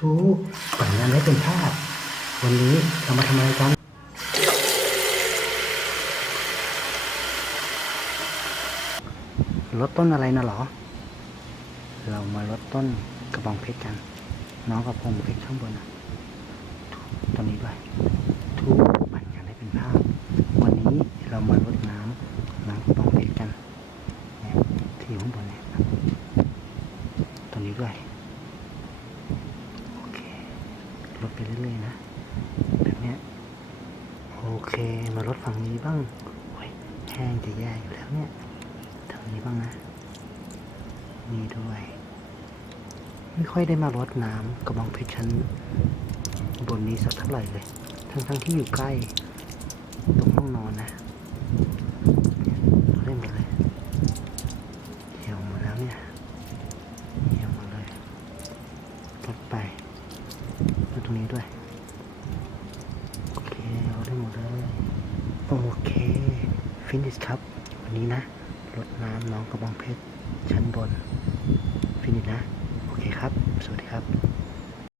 ทุกผลงานได้เป็นภาพ วันนี้เรามาทำอะไรกันลดต้นอะไรนะหรอ เรามาลดต้นกระบองเพชรกัน น้องกระบองเพชรข้างบนนะต้นนี้ด้วยทุกผลงานได้เป็นภาพ วันนี้เรามาลดน้ำน้ำกระบองเพชรกันที่อยู่ข้างบนเนี่ยต้นนี้ด้วย โอเค ลดไปเรื่อยๆนะแบบเนี้ยโอเคมาลดฝั่งนี้บ้างโอ้ยแห้งจะแย่อยู่แล้วเนี่ยทางนี้บ้างนะนี่ด้วย ไม่ค่อยได้มารดน้ำกระบองเพชรชั้นบนนี้สักเท่าไหร่เลยทั้งๆที่อยู่ใกล้ตรงห้องนอนนะเนี่ยเล่นหมดเลยเหี่ยวหมดแล้วเนี่ยเหี่ยวหมดเลยลดไป รงนี้ด้วย โอเค เอาได้หมดเลย โอเค ฟินิชครับ วันนี้นะรดน้ำน้องกระบองเพชรชั้นบน ฟินิชนะ โอเคครับ สวัสดีครับ